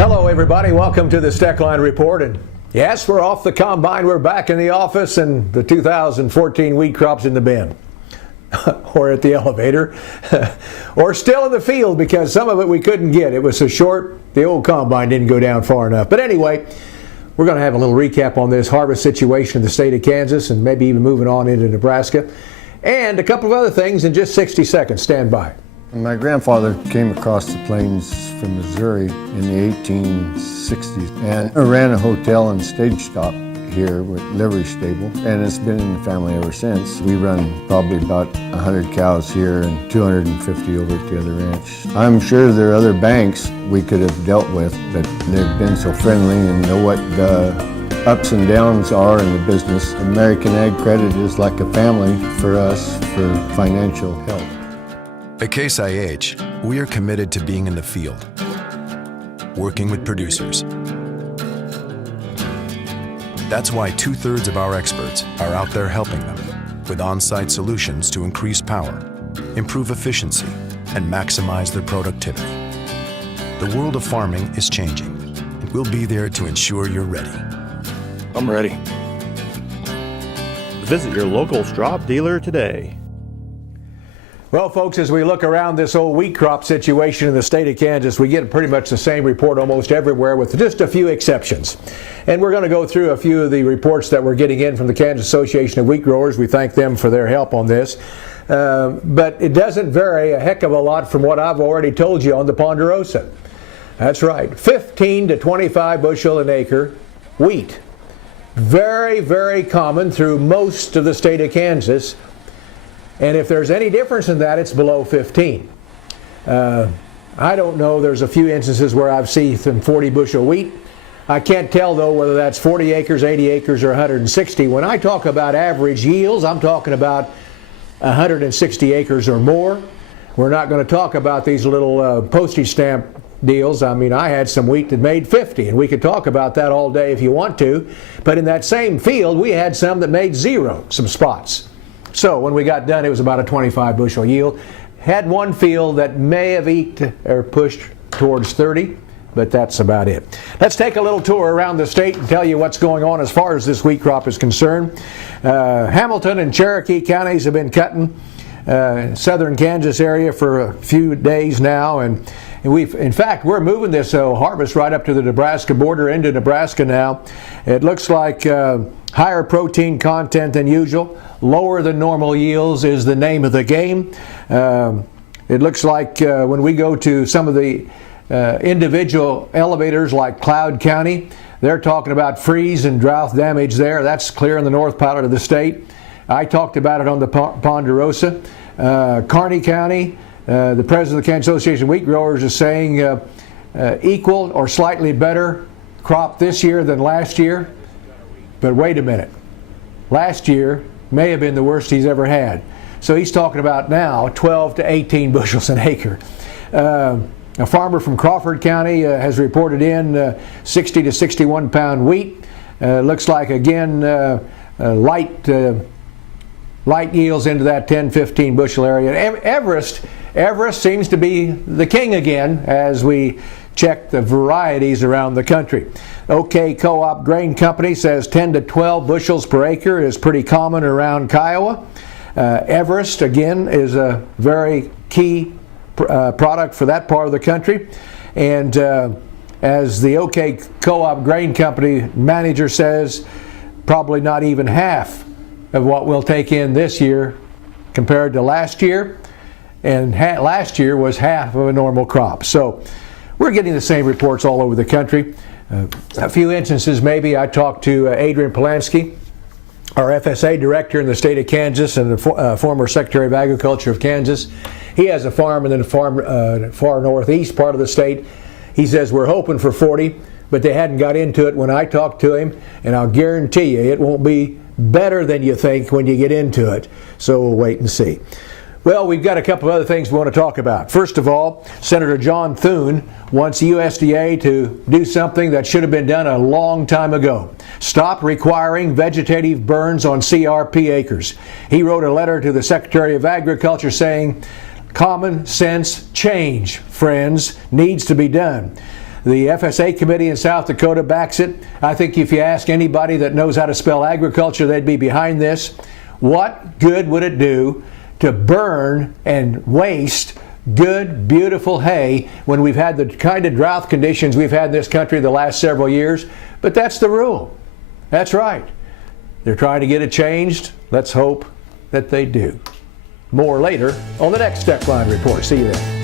Hello everybody, welcome to the Steckline Report. And yes, we're off the combine, we're back in the office, and the 2014 wheat crop's in the bin. Or at the elevator, or still in the field because some of it we couldn't get. It was so short, the old combine didn't go down far enough. But anyway, we're going to have a little recap on this harvest situation in the state of Kansas and maybe even moving on into Nebraska. And a couple of other things in just 60 seconds. Stand by. My grandfather came across the plains from Missouri in the 1860s and ran a hotel and stage stop here with livery stable, and it's been in the family ever since. We run probably about 100 cows here and 250 over at the other ranch. I'm sure there are other banks we could have dealt with, but they've been so friendly and know what the ups and downs are in the business. American Ag Credit is like a family for us for financial help. At Case IH, we are committed to being in the field, working with producers. That's why 2/3 of our experts are out there helping them with on-site solutions to increase power, improve efficiency, and maximize their productivity. The world of farming is changing, and we'll be there to ensure you're ready. I'm ready. Visit your local straw dealer today. Well, folks, as we look around this old wheat crop situation in the state of Kansas, we get pretty much the same report almost everywhere with just a few exceptions. And we're going to go through a few of the reports that we're getting in from the Kansas Association of Wheat Growers. We thank them for their help on this. But it doesn't vary a heck of a lot from what I've already told you on the Ponderosa. That's right, 15 to 25 bushel an acre wheat. Very, very common through most of the state of Kansas. And if there's any difference in that, it's below 15. I don't know, there's a few instances where I've seen some 40 bushel wheat. I can't tell though whether that's 40 acres, 80 acres, or 160. When I talk about average yields, I'm talking about 160 acres or more. We're not going to talk about these little postage stamp deals. I mean, I had some wheat that made 50, and we could talk about that all day if you want to. But in that same field, we had some that made 0, some spots. So when we got done, it was about a 25 bushel yield. Had one field that may have eked or pushed towards 30, but that's about it. Let's take a little tour around the state and tell you what's going on as far as this wheat crop is concerned. Hamilton and Cherokee counties have been cutting southern Kansas area for a few days now, and in fact, we're moving this harvest right up to the Nebraska border into Nebraska now. It looks like higher protein content than usual. Lower than normal yields is the name of the game. It looks like when we go to some of the individual elevators like Cloud County, they're talking about freeze and drought damage there. That's clear in the north part of the state. I talked about it on the Ponderosa. Kearney County, the president of the Kansas Association of Wheat Growers is saying equal or slightly better crop this year than last year. But wait a minute. Last year may have been the worst he's ever had. So he's talking about now 12 to 18 bushels an acre. A farmer from Crawford County has reported in 60 to 61 pound wheat. Looks like, again, light yields into that 10-15 bushel area. Everest seems to be the king again as we check the varieties around the country. OK Co-op Grain Company says 10 to 12 bushels per acre is pretty common around Kiowa. Everest, again, is a very key product for that part of the country. And as the OK Co-op Grain Company manager says, probably not even half of what we'll take in this year compared to last year. And last year was half of a normal crop. So we're getting the same reports all over the country. A few instances maybe. I talked to Adrian Polanski, our FSA director in the state of Kansas and the former Secretary of Agriculture of Kansas. He has a farm in the far northeast part of the state. He says we're hoping for 40, but they hadn't got into it when I talked to him, and I'll guarantee you it won't be better than you think when you get into it. So we'll wait and see. Well, we've got a couple of other things we want to talk about. First of all, Senator John Thune wants USDA to do something that should have been done a long time ago. Stop requiring vegetative burns on CRP acres. He wrote a letter to the Secretary of Agriculture saying, common sense change, friends, needs to be done. The FSA committee in South Dakota backs it. I think if you ask anybody that knows how to spell agriculture, they'd be behind this. What good would it do to burn and waste good, beautiful hay when we've had the kind of drought conditions we've had in this country the last several years? But that's the rule. That's right. They're trying to get it changed. Let's hope that they do. More later on the next Steckline Report. See you then.